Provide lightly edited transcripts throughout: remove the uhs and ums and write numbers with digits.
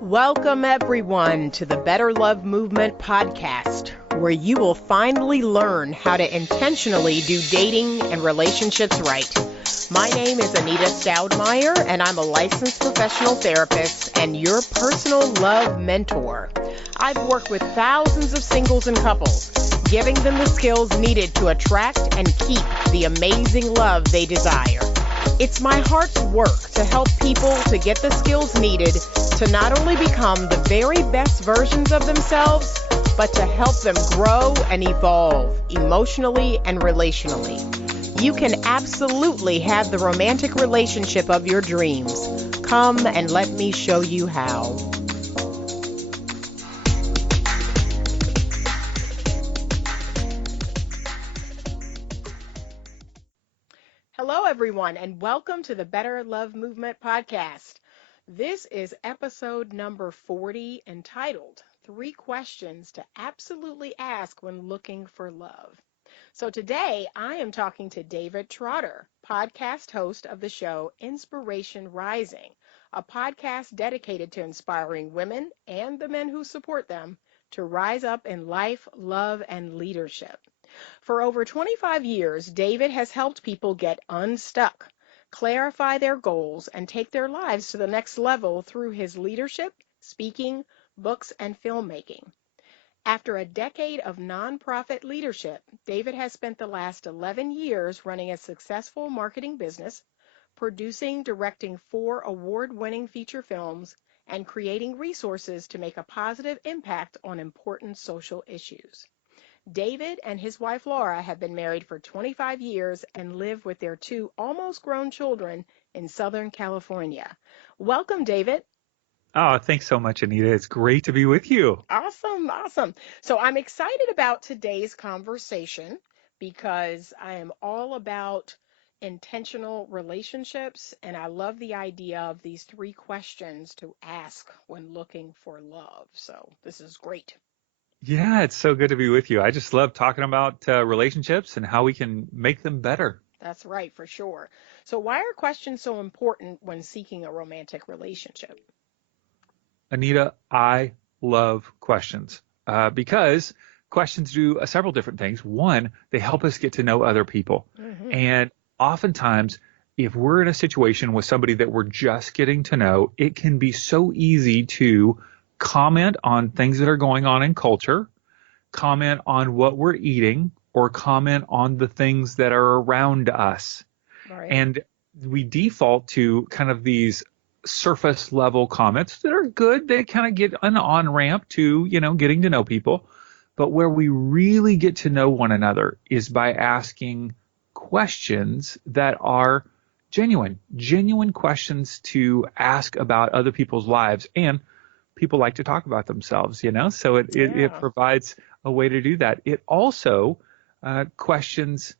Welcome, everyone, to the Better Love Movement podcast, where you will finally learn how to intentionally do dating and relationships right. My name is Anita Stoudemire, and I'm a licensed professional therapist and your personal love mentor. I've worked with thousands of singles and couples, giving them the skills needed to attract and keep the amazing love they desire. It's my heart's work to help people to get the skills needed to not only become the very best versions of themselves, but to help them grow and evolve emotionally and relationally. You can absolutely have the romantic relationship of your dreams. Come and let me show you how. Hello, everyone, and welcome to the Better Love Movement podcast. This is episode number 40, entitled 3 Questions to Absolutely Ask When Looking for Love. So today I am talking to David Trotter, podcast host of the show Inspiration Rising, a podcast dedicated to inspiring women and the men who support them to rise up in life, love, and leadership. For over 25 years, David has helped people get unstuck, clarify their goals, and take their lives to the next level through his leadership, speaking, books, and filmmaking. After a decade of nonprofit leadership, David has spent the last 11 years running a successful marketing business, producing, directing 4 award-winning feature films, and creating resources to make a positive impact on important social issues. David and his wife Laura have been married for 25 years and live with their 2 almost grown children in Southern California. Welcome, David. Oh, thanks so much, Anita. It's great to be with you. Awesome. So I'm excited about today's conversation because I am all about intentional relationships, and I love the idea of these 3 questions to ask when looking for love. So this is great. Yeah, it's so good to be with you. I just love talking about relationships and how we can make them better. That's right, for sure. So why are questions so important when seeking a romantic relationship? Anita, I love questions because questions do several different things. One, they help us get to know other people. And oftentimes, if we're in a situation with somebody that we're just getting to know, it can be so easy to comment on things that are going on in culture, comment on what we're eating, or comment on the things that are around us. Right. And we default to kind of these surface level comments that are good. They kind of get an on-ramp to, getting to know people. But where we really get to know one another is by asking questions that are genuine questions to ask about other people's lives. And people like to talk about themselves, so it provides a way to do that. It also questions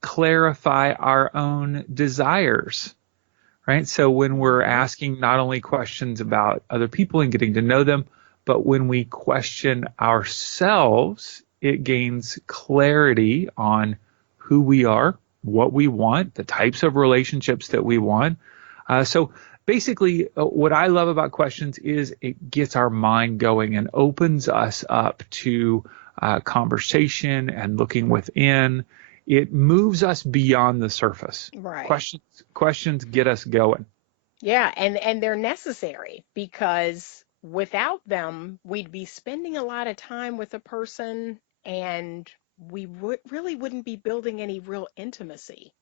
clarify our own desires, right? So when we're asking not only questions about other people and getting to know them, but when we question ourselves, it gains clarity on who we are, what we want, the types of relationships that we want. So basically, what I love about questions is it gets our mind going and opens us up to conversation and looking within. It moves us beyond the surface. Right. Questions get us going. Yeah, and they're necessary because without them, we'd be spending a lot of time with a person and we really wouldn't be building any real intimacy.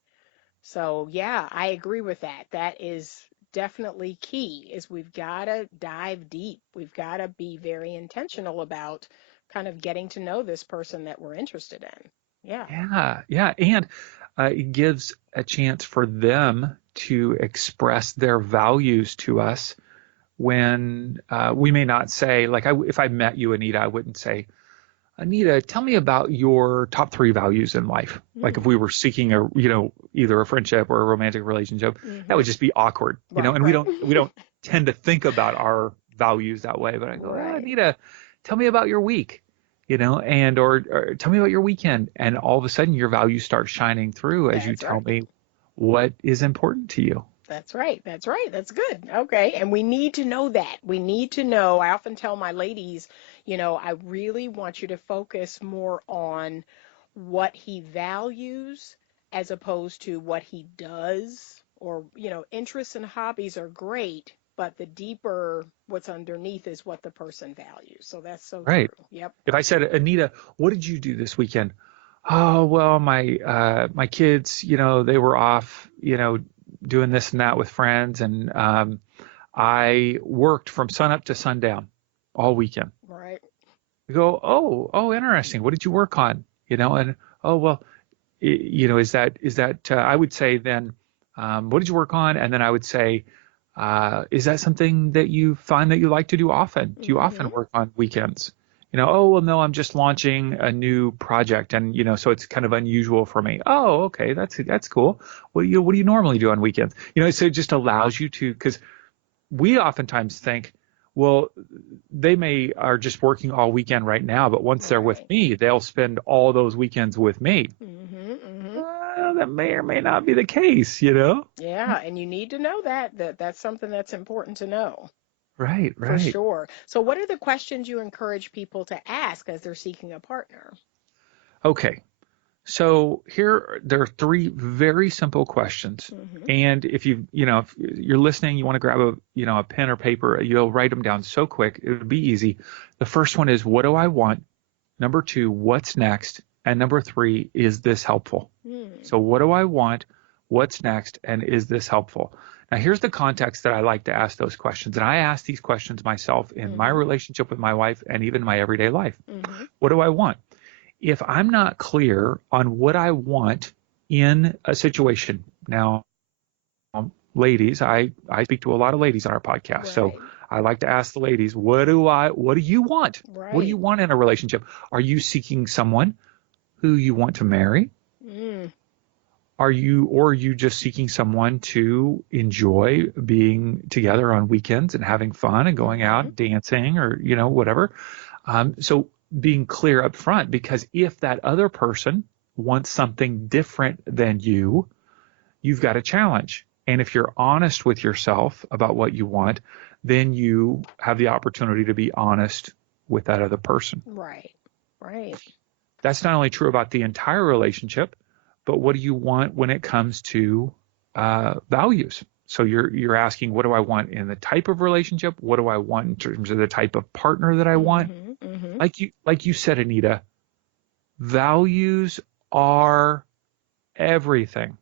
So, yeah, I agree with that. That is definitely key, is we've got to dive deep. We've got to be very intentional about kind of getting to know this person that we're interested in. Yeah. And it gives a chance for them to express their values to us when we may not say, like, if I met you, Anita, I wouldn't say, Anita, tell me about your top 3 values in life. Like if we were seeking either a friendship or a romantic relationship, that would just be awkward, and we don't tend to think about our values that way. But I go, Anita, tell me about your week, or tell me about your weekend. And all of a sudden your values start shining through as you tell me what is important to you. That's right. That's right. That's good. Okay. And we need to know that. We need to know. I often tell my ladies, I really want you to focus more on what he values as opposed to what he does. Or, interests and hobbies are great, but the deeper what's underneath is what the person values. So that's so true. Right. Yep. If I said, Anita, what did you do this weekend? Oh, well, my kids, they were off, doing this and that with friends, and I worked from sunup to sundown all weekend. Right. You go, oh, interesting. What did you work on? And oh, well, is that I would say then, what did you work on? And then I would say, is that something that you find that you like to do often? Do you often Mm-hmm. work on weekends? Oh, well, no, I'm just launching a new project, and so it's kind of unusual for me. Oh, okay, that's cool. What do you normally do on weekends? So it just allows you to, because we oftentimes think, well, they may are just working all weekend right now, but once they're with Right. me, they'll spend all those weekends with me. Mm-hmm. Mm-hmm. That may or may not be the case. Yeah, and you need to know that's something that's important to know Right, for right. sure. So what are the questions you encourage people to ask as they're seeking a partner? Okay. So here there are three very simple questions. Mm-hmm. And if you're listening, you want to grab a pen or paper, you'll write them down so quick. It would be easy. The first one is, what do I want? Number two, what's next? And number three, is this helpful? Mm. So what do I want? What's next? And is this helpful? Now, here's the context that I like to ask those questions. And I ask these questions myself in my Mm-hmm. relationship with my wife and even my everyday life. Mm-hmm. What do I want? If I'm not clear on what I want in a situation, now, ladies, I speak to a lot of ladies on our podcast. So Right. I like to ask the ladies, what do you want? What do you Right. want in a relationship? Are you seeking someone who you want to marry? Mm. Or are you just seeking someone to enjoy being together on weekends and having fun and going Mm-hmm. out dancing or whatever? So being clear up front, because if that other person wants something different than you've got a challenge. And if you're honest with yourself about what you want, then you have the opportunity to be honest with that other person. Right. Right. That's not only true about the entire relationship, but what do you want when it comes to values? So you're asking, what do I want in the type of relationship? What do I want in terms of the type of partner that I want? Mm-hmm. Mm-hmm. Like you said, Anita, values are everything.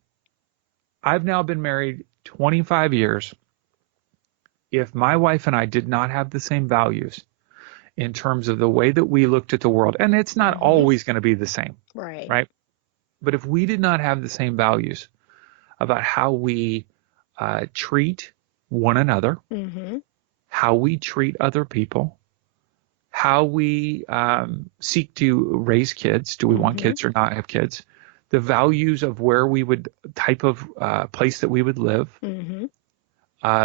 I've now been married 25 years. If my wife and I did not have the same values in terms of the way that we looked at the world, and it's not Mm-hmm. always going to be the same, Right. right? But if we did not have the same values about how we treat one another, Mm-hmm. how we treat other people, how we seek to raise kids, do we want Mm-hmm. kids or not have kids, the values of where we would, type of place that we would live, Mm-hmm.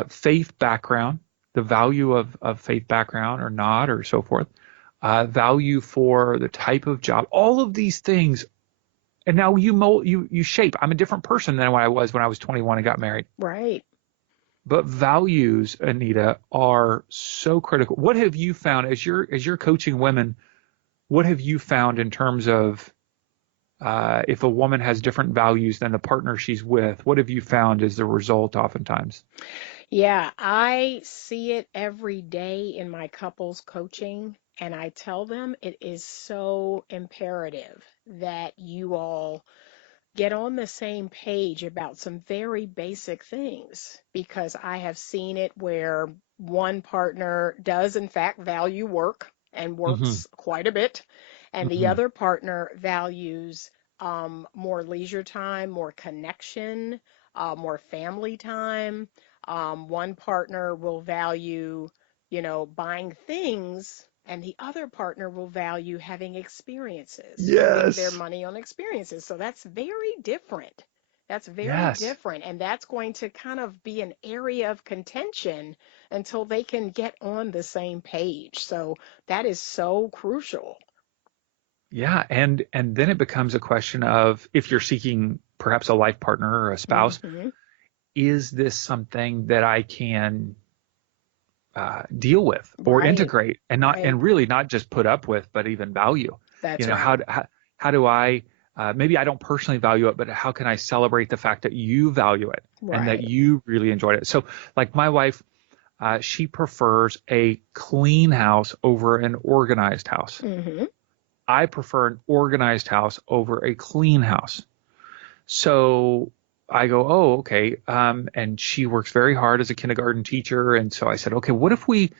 faith background, the value of faith background or not, or so forth, value for the type of job, all of these things. And now you shape. I'm a different person than what I was when I was 21 and got married. Right. But values, Anita, are so critical. What have you found as you're coaching women? What have you found in terms of if a woman has different values than the partner she's with? What have you found as the result oftentimes? Yeah, I see it every day in my couples coaching, and I tell them it is so imperative that you all get on the same page about some very basic things because I have seen it where one partner does, in fact, value work and Hmm. works quite a bit, and the Hmm. other partner values more leisure time, more connection, more family time. One partner will value, buying things, and the other partner will value having experiences, spending their Yes. money on experiences. So that's very different. That's very Yes. different. And that's going to kind of be an area of contention until they can get on the same page. So that is so crucial. Yeah, and then it becomes a question of, if you're seeking perhaps a life partner or a spouse, Hmm. is this something that I can deal with or Right. integrate and Right. really not just put up with, but even value? That's How, right. how do I, maybe I don't personally value it, but how can I celebrate the fact that you value it and that Right. you really enjoyed it? So like my wife, she prefers a clean house over an organized house. Mm-hmm. I prefer an organized house over a clean house. So I go, oh, okay. And she works very hard as a kindergarten teacher. And so I said, okay, what if we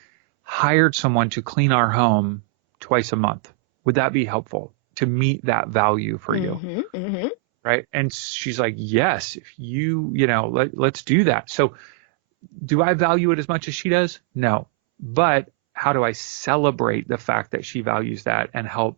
hired someone to clean our home twice a month? Would that be helpful to meet that value for you? Mm-hmm. Mm-hmm. Right. And she's like, yes, if let's do that. So do I value it as much as she does? No. But how do I celebrate the fact that she values that and help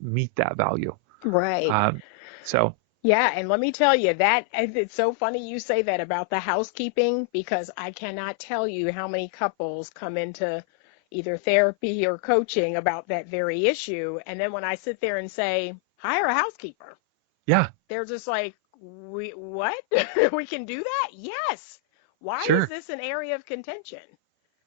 meet that value? Right. Um, so, Yeah, and let me tell you that it's so funny you say that about the housekeeping because I cannot tell you how many couples come into either therapy or coaching about that very issue. And then when I sit there and say, hire a housekeeper, yeah, they're just like, we what? We can do that? Yes. Why is sure. this an area of contention?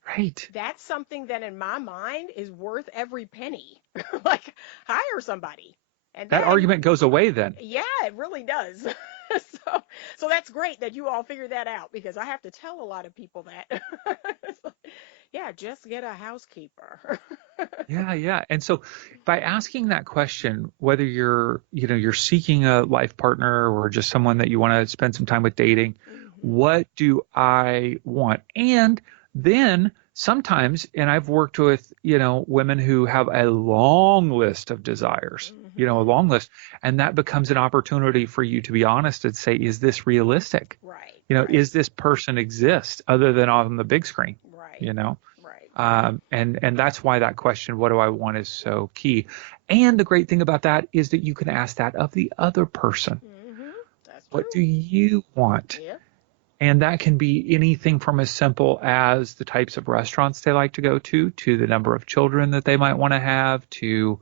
Right. That's something that in my mind is worth every penny. Like hire somebody. And That then argument goes away then. yeah, it really does. So that's great that you all figured that out because I have to tell a lot of people that. Yeah, just get a housekeeper. Yeah, yeah. And so by asking that question, whether you're seeking a life partner or just someone that you want to spend some time with dating, Hmm. what do I want? And then sometimes, and I've worked with, women who have a long list of desires, a Hmm. long list, and that becomes an opportunity for you to be honest and say, is this realistic? Right, right, Is this person exist other than on the big screen? right, You know? right. And that's why that question, what do I want, is so key. And the great thing about that is that you can ask that of the other person. Hmm. That's What true. do you want? Yep. And that can be anything from as simple as the types of restaurants they like to go to the number of children that they might want to have, to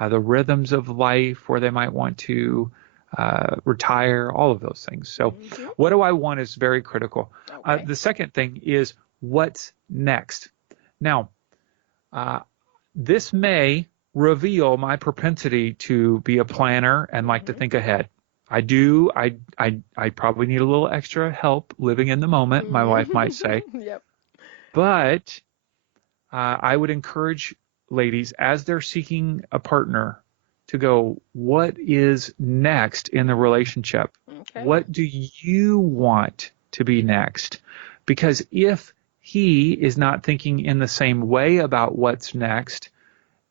the rhythms of life where they might want to retire, all of those things. So, Hmm. what do I want is very critical. Okay. The second thing is what's next. Now, uh, this may reveal my propensity to be a planner and like to Hmm. think ahead. I do. I probably need a little extra help living in the moment, my wife might say. Hmm. Yep. But I would encourage ladies as they're seeking a partner to go, what is next in the relationship? Okay. What do you want to be next? Because if he is not thinking in the same way about what's next,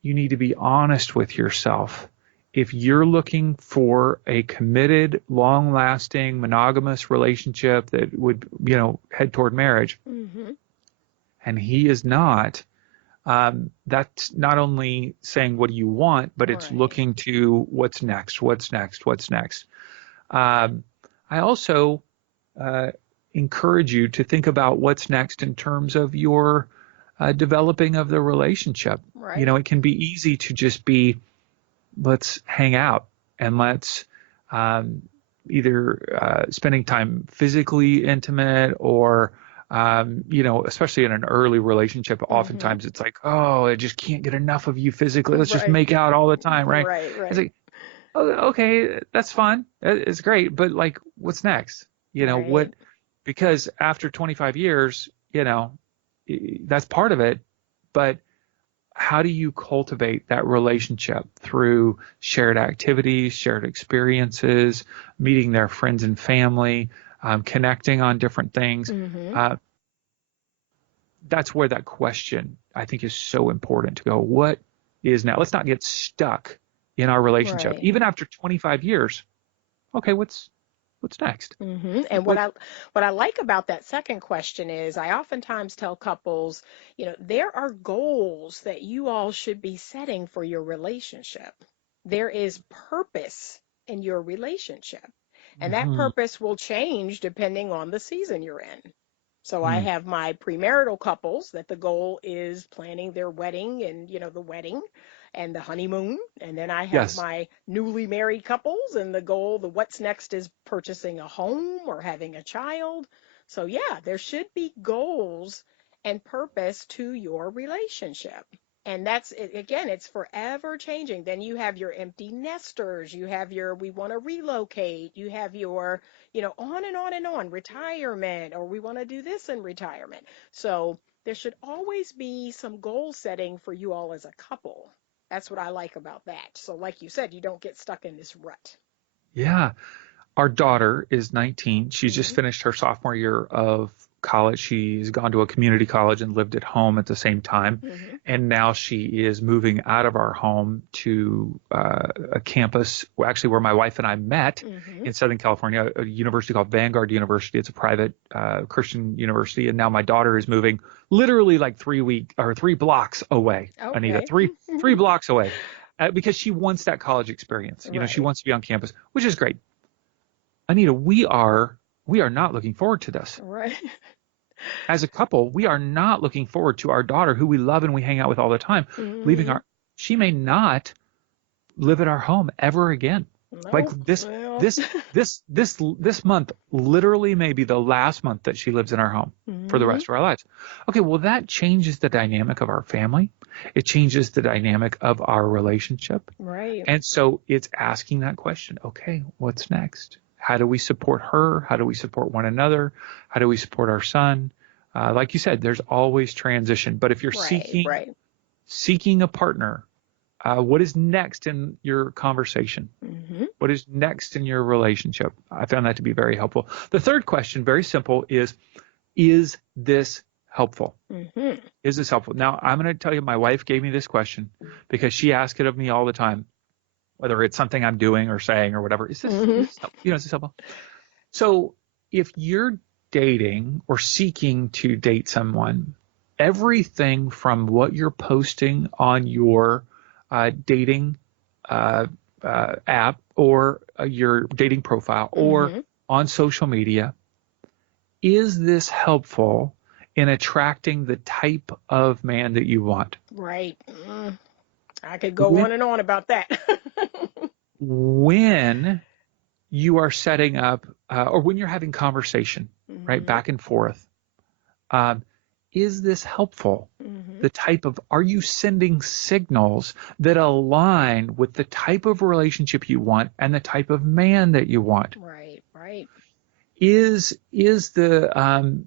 you need to be honest with yourself. If you're looking for a committed, long lasting, monogamous relationship that would, head toward marriage, Hmm. and he is not, that's not only saying what do you want, but it's Right. looking to what's next, what's next, what's next. Um, I also uh, encourage you to think about what's next in terms of your developing of the relationship. Right. It can be easy to just be, let's hang out and let's um, either spending time physically intimate or especially in an early relationship, Hmm. oftentimes it's like, oh, I just can't get enough of you physically. Let's just Right. make out all the time, right? Right. It's Right. like, oh, okay, that's fun. It's great. But like, what's next? Right. Because after 25 years, that's part of it. But how do you cultivate that relationship through shared activities, shared experiences, meeting their friends and family, connecting on different things? Hmm. Uh, that's where that question I think is so important to go, what is now? Let's not get stuck in our relationship. Right. Even after 25 years, okay, what's next? And what What, I like about that second question is I oftentimes tell couples, there are goals that you all should be setting for your relationship. There is purpose in your relationship, and that mm-hmm, purpose will change depending on the season you're in. So I mm, have my premarital couples that the goal is planning their wedding and, the wedding and the honeymoon. And then I have yes, my newly married couples and the goal, the what's next is purchasing a home or having a child. So yeah, there should be goals and purpose to your relationship. And again, it's forever changing. Then you have your empty nesters, you have your we want to relocate, you have your, on and on and on, retirement, or we want to do this in retirement. So there should always be some goal setting for you all as a couple. That's what I like about that. So like you said, you don't get stuck in this rut. Yeah. Our daughter is 19. She's just Hmm. finished her sophomore year of college. She's gone to a community college and lived at home at the same time. Hmm. And now she is moving out of our home to a campus, actually, where my wife and I met Hmm. in Southern California, a university called Vanguard University. It's a private Christian university. And now my daughter is moving literally like 3 blocks away, Anita, Okay. three blocks away. Because she wants that college experience. She Right. wants to be on campus, which is great. Anita, we are not looking forward to this. Right. As a couple, we are not looking forward to our daughter, who we love and we hang out with all the time, leaving Hmm. our. She may not live at our home ever again. Like Nope. this, Well. this, this month literally may be the last month that she lives in our home for the Hmm. rest of our lives. Okay, well that changes the dynamic of our family. It changes the dynamic of our relationship. Right. And so it's asking that question, okay, what's next? How do we support her? How do we support one another? How do we support our son? Like you said, there's always transition. But if you're Right. Right. seeking a partner, what is next in your conversation? Hmm. What is next in your relationship? I found that to be very helpful. The third question, very simple, is this helpful? Hmm. Is this helpful? Now, I'm going to tell you, my wife gave me this question because she asks it of me all the time, whether it's something I'm doing or saying or whatever. Hmm. Is this helpful? So if you're dating or seeking to date someone, everything from what you're posting on your dating uh, app or your dating profile or Hmm. on social media, is this helpful in attracting the type of man that you want? Right. I could go When on and on about that. when you are setting up or when you're having conversation, right, Hmm. back and forth, um, is this helpful? Hmm. The type of, are you sending signals that align with the type of relationship you want and the type of man that you want? Right. Right. Is the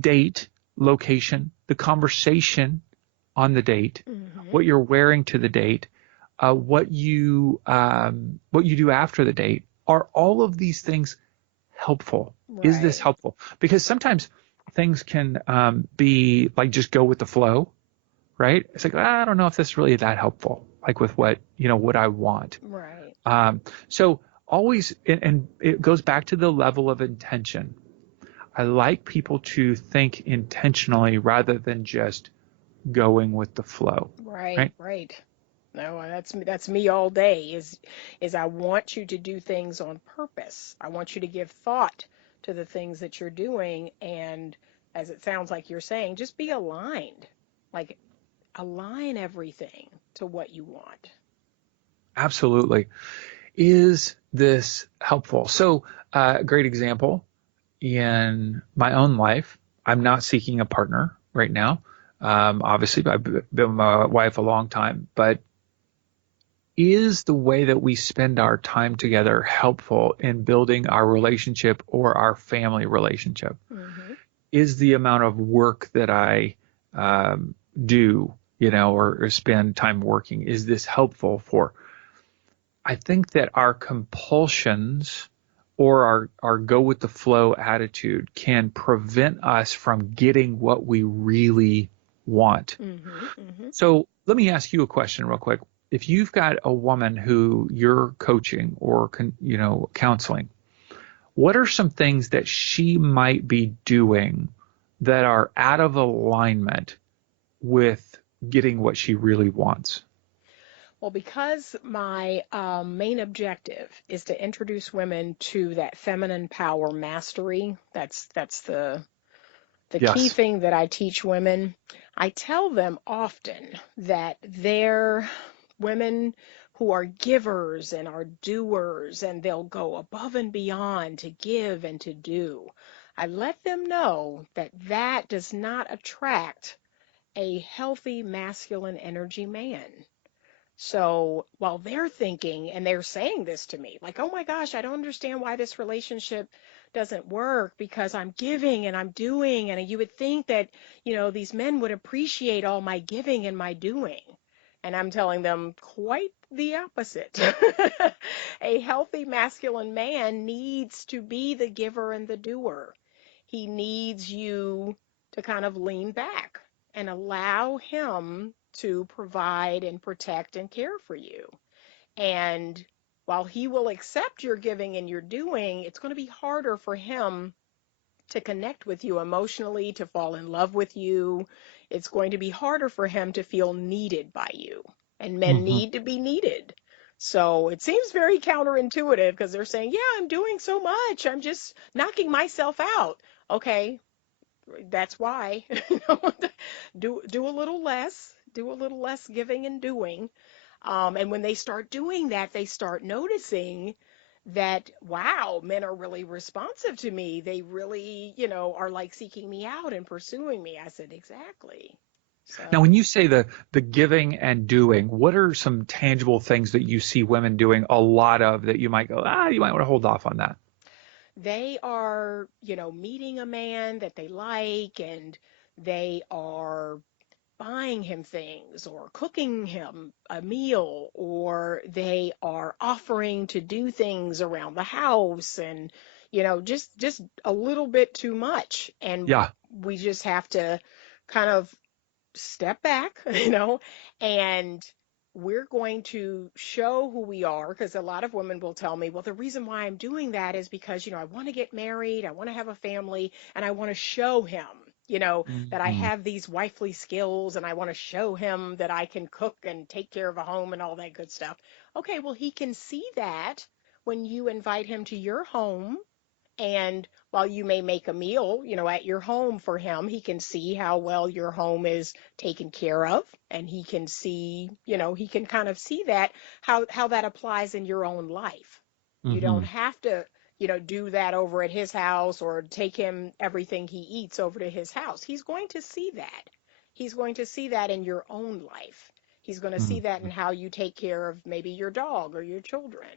date, location, the conversation on the date, Hmm. what you're wearing to the date, what you do after the date, are all of these things helpful? Is this Right. helpful? Because sometimes things can be like just go with the flow, right? It's like, I don't know if this is really that helpful, like with what I want. Right. So always, and it goes back to the level of intention. I like people to think intentionally rather than just going with the flow, Right. right? Right. No, that's me all day is I want you to do things on purpose. I want you to give thought to the things that you're doing, and as it sounds like you're saying, just be aligned. Like align everything to what you want. Absolutely. Is this helpful? So, a great example in my own life, I'm not seeking a partner right now. Obviously, I've been with my wife a long time, but is the way that we spend our time together helpful in building our relationship or our family relationship? Mhm. Is the amount of work that I do, or spend time working, is this helpful for? I think that our compulsions or our go with the flow attitude can prevent us from getting what we really want. Mhm. Mhm. So let me ask you a question real quick. If you've got a woman who you're coaching or counseling, what are some things that she might be doing that are out of alignment with getting what she really wants? Well, because my main objective is to introduce women to that feminine power mastery. That's the key Yes. thing that I teach women. I tell them often that they're women who are givers and are doers, and they'll go above and beyond to give and to do. I let them know that that does not attract a healthy masculine energy man. So while they're thinking and they're saying this to me, like, oh my gosh, I don't understand why this relationship doesn't work because I'm giving and I'm doing. And you would think that, these men would appreciate all my giving and my doing. And I'm telling them quite the opposite. A healthy masculine man needs to be the giver and the doer. He needs you to kind of lean back and allow him to provide and protect and care for you. And while he will accept your giving and your doing, it's going to be harder for him to connect with you emotionally, to fall in love with you. It's going to be harder for him to feel needed by you. And men Hmm. need to be needed. So it seems very counterintuitive because they're saying, yeah, I'm doing so much. I'm just knocking myself out. Okay, that's why. Do a little less, do a little less giving and doing. And when they start doing that, they start noticing that, wow, men are really responsive to me. They really, are like seeking me out and pursuing me. I said, exactly. Now, when So you say the giving and doing, what are some tangible things that you see women doing a lot of that you might go, you might want to hold off on that? they are, meeting a man that they like, and they are buying him things or cooking him a meal, or they are offering to do things around the house, and just a little bit too much. And Yeah. we just have to kind of step back, and we're going to show who we are, because a lot of women will tell me, well, the reason why I'm doing that is because, I want to get married, I want to have a family, and I want to show him, that I Hmm. have these wifely skills, and I want to show him that I can cook and take care of a home and all that good stuff. Okay, well, he can see that when you invite him to your home, and while you may make a meal, at your home for him, he can see how well your home is taken care of, and he can see, he can kind of see that how that applies in your own life. You don't Hmm. have to, do that over at his house or take him everything he eats over to his house. He's going to see that. He's going to see that in your own life. He's going to see that in how you take care of maybe your dog or your children.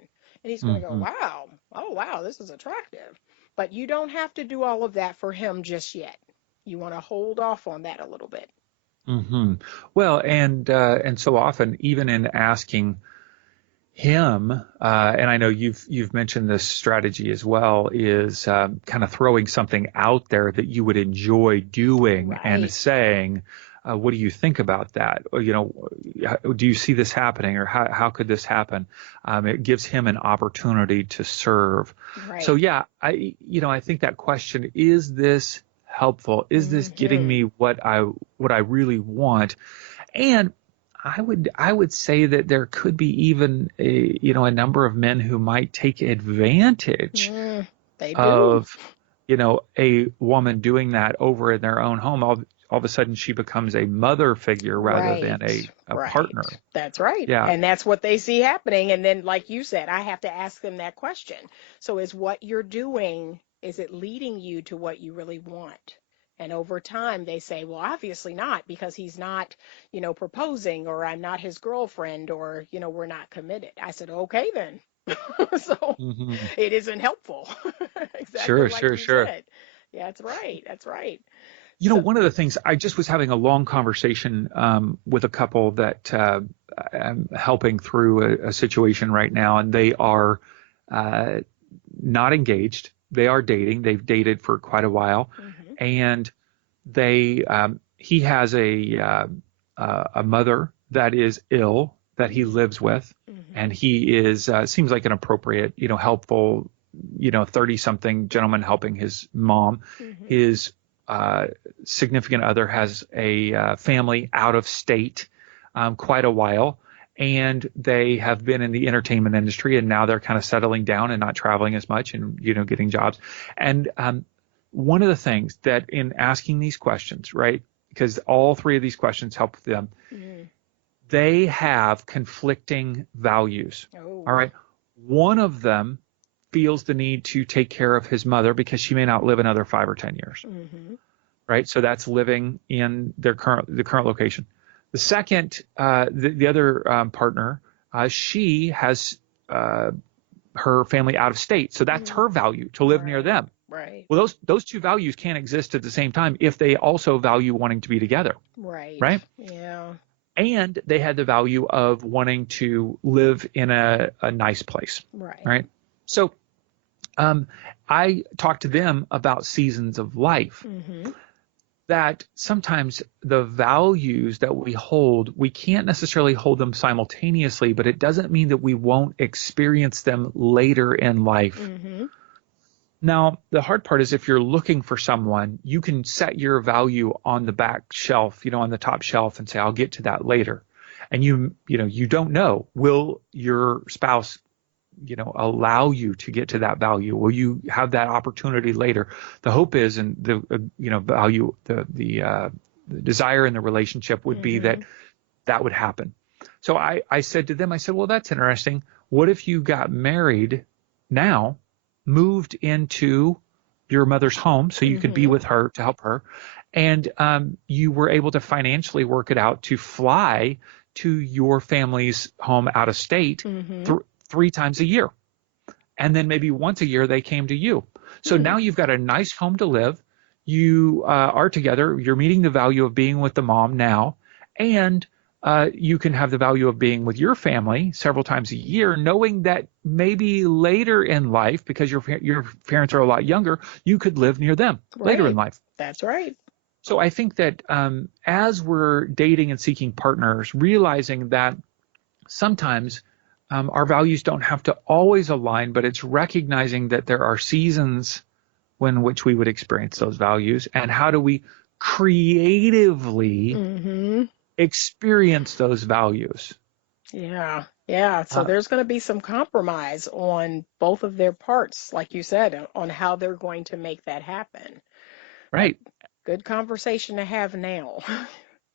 And he's going to go, Hmm. wow, oh, wow, this is attractive. But you don't have to do all of that for him just yet. You want to hold off on that a little bit. Hmm. Well, and so often, even in asking him, and I know you've mentioned this strategy as well, is kind of throwing something out there that you would enjoy doing and Right. saying, what do you think about that? Or, do you see this happening, or how could this happen? It gives him an opportunity to serve. So Right. yeah, I think that question, is this helpful? Is this getting Mm-hmm. me what I really want? And I would say that there could be even a number of men who might take advantage Mm, they do. of a woman doing that over in their own home. All of a sudden she becomes a mother figure rather than Right. a Right. partner. That's right. Yeah. And that's what they see happening. And then, like you said, I have to ask them that question. So, is what you're doing, is it leading you to what you really want? And over time, they say, well, obviously not, because he's not, proposing, or I'm not his girlfriend, or, we're not committed. I said, okay, then. So Hmm. it isn't helpful. Exactly Sure, like sure, you sure. said. Yeah, that's right. That's right. So, One of the things, I just was having a long conversation with a couple that I'm helping through a situation right now, and they are uh, not engaged. They are dating. They've dated for quite a while, hmm and he has a mother that is ill that he lives with, hmm and he is seems like an appropriate, helpful, 30 something gentleman helping his mom. hmm His uh, significant other has a family out of state quite a while. And they have been in the entertainment industry, and now they're kind of settling down and not traveling as much, and getting jobs. And one of the things that, in asking these questions, right, because all three of these questions help them, hmm they have conflicting values. All Oh. right. One of them feels the need to take care of his mother because she may not live another 5 or 10 years, right? So that's living in the current location. The second, the other partner, she has her family out of state, so that's her value to live near them. Right. Well, those two values can't exist at the same time if they also value wanting to be together. Right? Yeah. And they had the value of wanting to live in a nice place. Right? So I talked to them about seasons of life, that sometimes the values that we hold, we can't necessarily hold them simultaneously, but it doesn't mean that we won't experience them later in life. Now, the hard part is if you're looking for someone, you can set your value on the back shelf, on the top shelf, and say, I'll get to that later. And you don't know, will your spouse allow you to get to that value? Will you have that opportunity later? The hope is, and the value, the desire in the relationship would be that would happen. So I said to them, I said, well, that's interesting. What if you got married now, moved into your mother's home so you could be with her to help her, and you were able to financially work it out to fly to your family's home out of state 3 times a year. And then maybe once a year they came to you. So now you've got a nice home to live. You are together. You're meeting the value of being with the mom now. And you can have the value of being with your family several times a year, knowing that maybe later in life, because your parents are a lot younger, you could live near them later in life. That's right. So I think that as we're dating and seeking partners, realizing that sometimes our values don't have to always align, but it's recognizing that there are seasons in which we would experience those values, and how do we creatively experience those values. Yeah. So there's going to be some compromise on both of their parts, like you said, on how they're going to make that happen. Right. Good conversation to have now.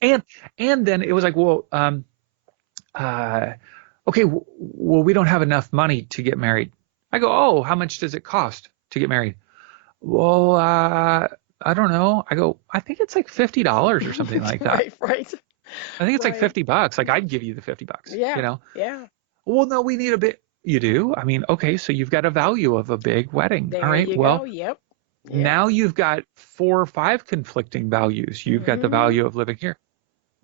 And then it was like, well, okay, well, we don't have enough money to get married. I go, oh, how much does it cost to get married? Well, I don't know. I go, I think it's like $50 or something like that. Right. I think it's like $50. Like, I'd give you the $50. Yeah. Well, no, we need a bit. You do? I mean, okay, so you've got a value of a big wedding. There all right. You well, go. Yep. Now you've got 4 or 5 conflicting values. You've got the value of living here,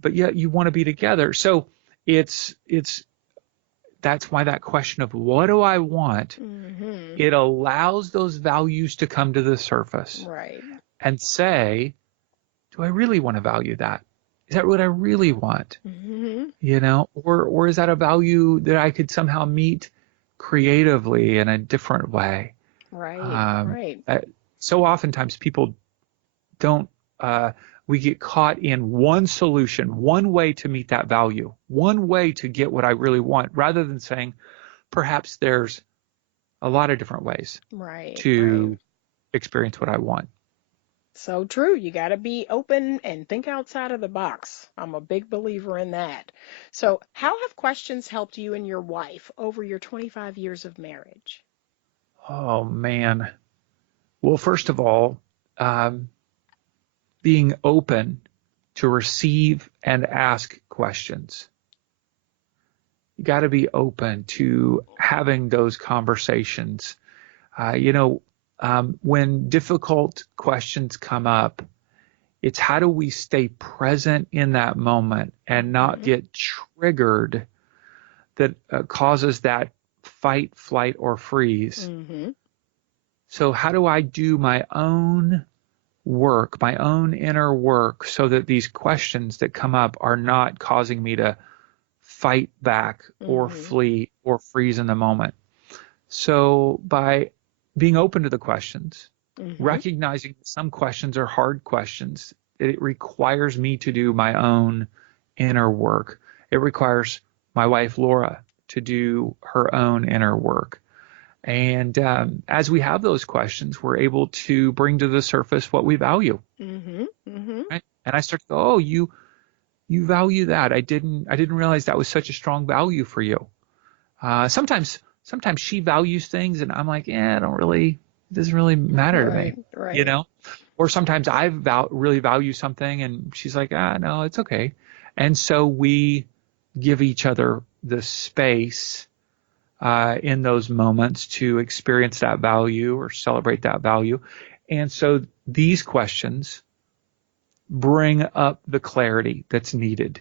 but yet you want to be together. So that's why that question of what do I want, it allows those values to come to the surface. Right. And say, do I really want to value that? Is that what I really want? Or is that a value that I could somehow meet creatively in a different way? Right. So oftentimes people don't, we get caught in one solution, one way to meet that value, one way to get what I really want, rather than saying, perhaps there's a lot of different ways to experience what I want. So true. You got to be open and think outside of the box. I'm a big believer in that. So how have questions helped you and your wife over your 25 years of marriage? Oh, man. Well, first of all, being open to receive and ask questions. You got to be open to having those conversations. When difficult questions come up, it's how do we stay present in that moment and not get triggered that causes that fight, flight, or freeze. So how do I do my own work, my own inner work, so that these questions that come up are not causing me to fight back or flee or freeze in the moment? So by being open to the questions, recognizing some questions are hard questions, it requires me to do my own inner work. It requires my wife, Laura, to do her own inner work. And as we have those questions, we're able to bring to the surface what we value. Right? And I start to go, oh, you value that. I didn't realize that was such a strong value for you. Sometimes sometimes she values things and I'm like, yeah, it doesn't really matter to me, Right, right. or sometimes I really value something and she's like, no, it's okay. And so we give each other the space in those moments to experience that value or celebrate that value. And so these questions bring up the clarity that's needed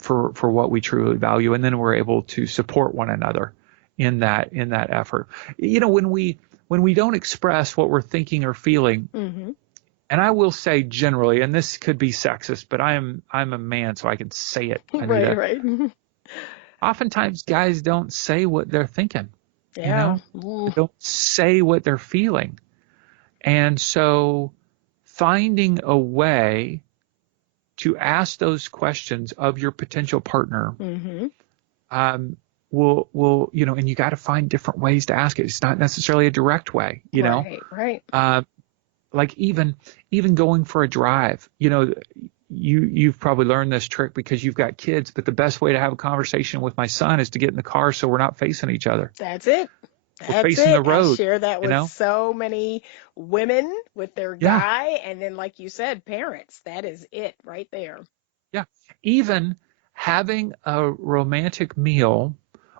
for what we truly value, and then we're able to support one another in that effort. When we don't express what we're thinking or feeling, Mm-hmm. and I will say generally, and this could be sexist, but I'm a man, so I can say it, Right, Anita. right. Oftentimes, guys don't say what they're thinking. Yeah. They don't say what they're feeling, and so finding a way to ask those questions of your potential partner Mm-hmm. um, will and you got to find different ways to ask it. It's not necessarily a direct way, Right, right. uh, like even going for a drive. You've probably learned this trick because you've got kids, but the best way to have a conversation with my son is to get in the car so we're not facing each other. That's it. We're That's facing it. the I road, share that you with know? so many women with their Yeah, guy, and then, like you said, parents. That is it right there. yeah. Even having a romantic meal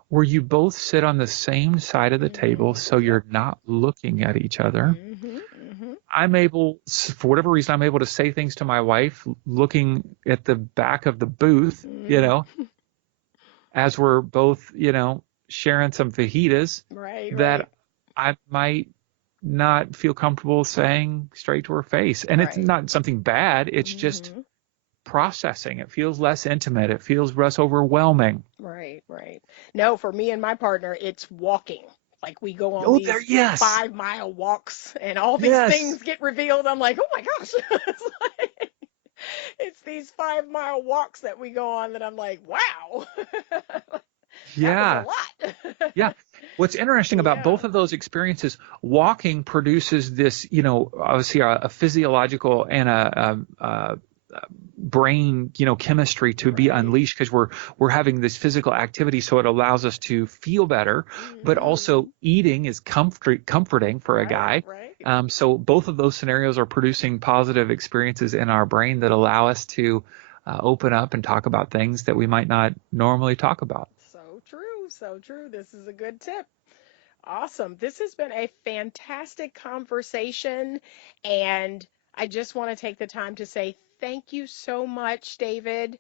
where you both sit on the same side of the table Mm-hmm. so Yep. you're not looking at each other. Mm-hmm. Mm-hmm. For whatever reason, I'm able to say things to my wife looking at the back of the booth, Mm-hmm. as we're both, sharing some fajitas Right, right, that I might not feel comfortable saying straight to her face. And it's right. not something bad. It's just Mm-hmm. processing. It feels less intimate. It feels less overwhelming. Right, right. No, for me and my partner, it's walking. Like we go on Oh, there, these yes, 5 mile walks and all these yes. things get revealed. I'm like, oh my gosh. It's like, it's these 5 mile walks that we go on that I'm like, wow, that was a Yeah. lot. Yeah. What's interesting about Yeah. both of those experiences, walking produces this, obviously a physiological and a brain, chemistry to be Right. unleashed because we're having this physical activity, so it allows us to feel better. But Hmm. also, eating is comforting for a Right, guy. right. So both of those scenarios are producing positive experiences in our brain that allow us to open up and talk about things that we might not normally talk about. So true. So true. This is a good tip. Awesome. This has been a fantastic conversation. And I just want to take the time to say thank you so much, David,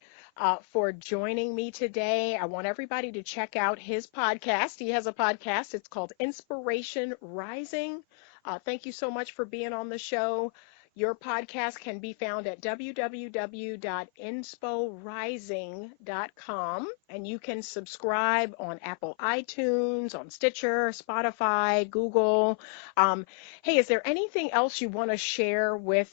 for joining me today. I want everybody to check out his podcast. He has a podcast, it's called Inspiration Rising. Thank you so much for being on the show. Your podcast can be found at www.insporising.com, and you can subscribe on Apple iTunes, on Stitcher, Spotify, Google. Hey, is there anything else you want to share with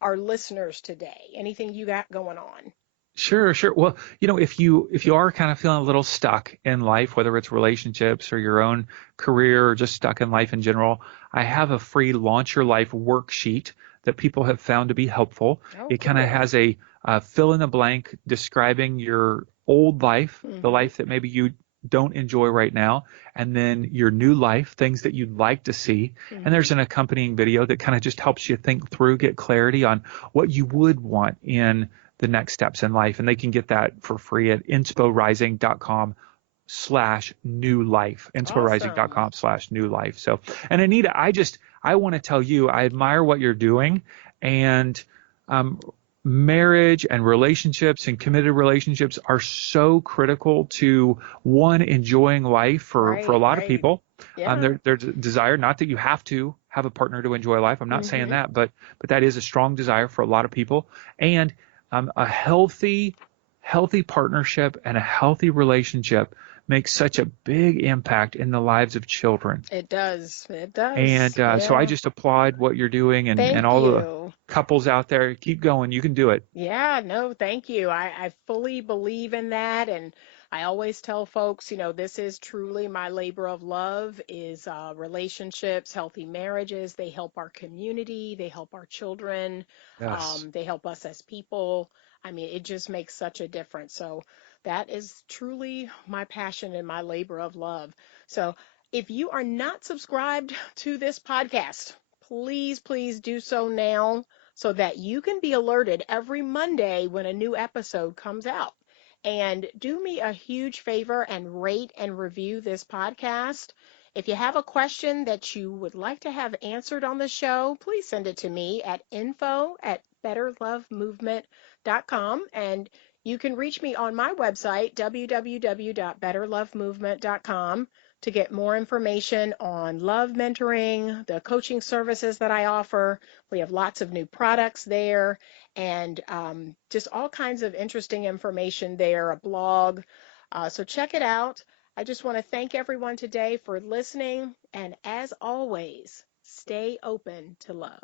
our listeners today? Anything you got going on? Sure, sure. Well, if you are kind of feeling a little stuck in life, whether it's relationships or your own career or just stuck in life in general, I have a free Launch Your Life worksheet that people have found to be helpful. Oh, It kind of cool. has a fill in the blank describing your old life, the Mm-hmm. life that maybe you don't enjoy right now, and then your new life, things that you'd like to see. And Mm-hmm. there's an accompanying video that kind of just helps you think through, get clarity on what you would want in the next steps in life. And they can get that for free at insporising.com/new life, Awesome. insporising.com/new life. So, and Anita, I want to tell you, I admire what you're doing, and um, marriage and relationships and committed relationships are so critical to one enjoying life for a Right, lot of right. people. Yeah. There's a desire, not that you have to have a partner to enjoy life. I'm not saying Mm-hmm. that, but that is a strong desire for a lot of people. And a healthy partnership and a healthy relationship makes such a big impact in the lives of children. It does. It does. And so I Yeah. just applaud what you're doing, and Thank all the you. couples out there. Keep going. You can do it. Yeah, no, thank you. I fully believe in that. And I always tell folks, this is truly my labor of love is relationships, healthy marriages. They help our community. They help our children. Yes. They help us as people. I mean, it just makes such a difference. So That is truly my passion and my labor of love. So if you are not subscribed to this podcast, please, please do so now so that you can be alerted every Monday when a new episode comes out. And do me a huge favor and rate and review this podcast. If you have a question that you would like to have answered on the show, please send it to me at info@betterlovemovement.com. And you can reach me on my website, www.betterlovemovement.com, to get more information on love mentoring, the coaching services that I offer. We have lots of new products there and just all kinds of interesting information there, a blog. So check it out. I just want to thank everyone today for listening. And as always, stay open to love.